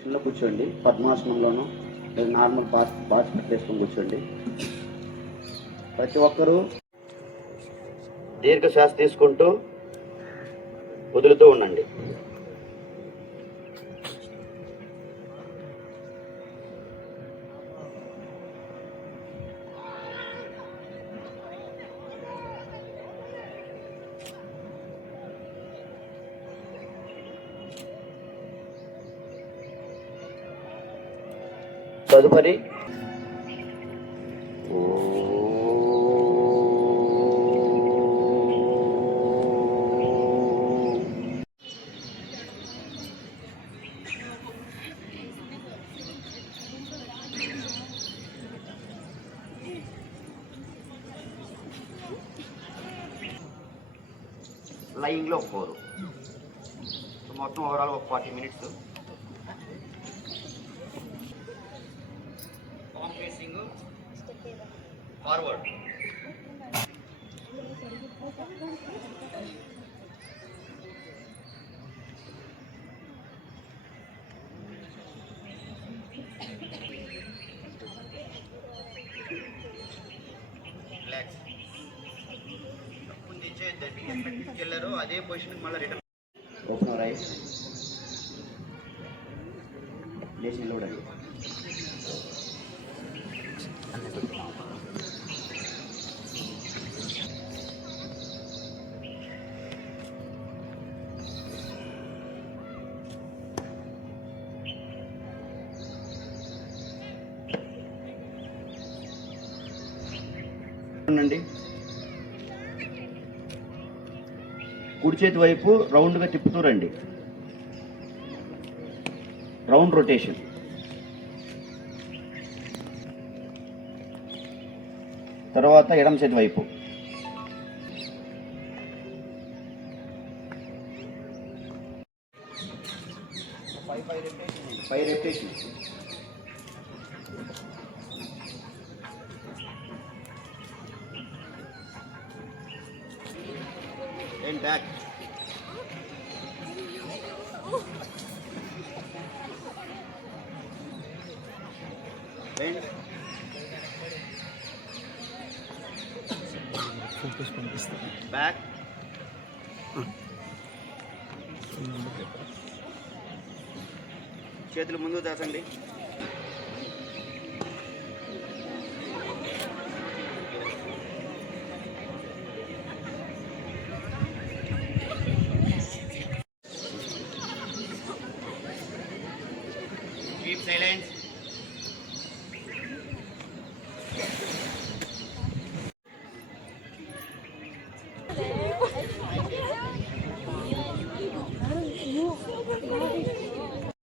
చిన్న కూర్చోండి, పద్మాసనంలోనూ లేదా నార్మల్ బాత్ పెట్టేసుకొని కూర్చోండి. ప్రతి ఒక్కరూ దీర్ఘ శ్వాస తీసుకుంటూ వదులుతూ ఉండండి. తదుపరి లయింగ్లో 4. మొత్తం ఓవరాల్ ఒక 40 minutes. palm facing forward. Relax. వెళ్ళారు అదే పొజిషన్ మళ్ళీ రిటర్న్. ఓపెన్ రైట్, లేచి నిలబడండి. ఉండండి. కుడి చేతి వైపు రౌండ్గా తిప్పుతూ రండి. Round rotation. తర్వాత ఎడమ చేతి వైపు. Five repetition. and back. Bend. Back. చేతులు ముందు దాచండి. Keep silent.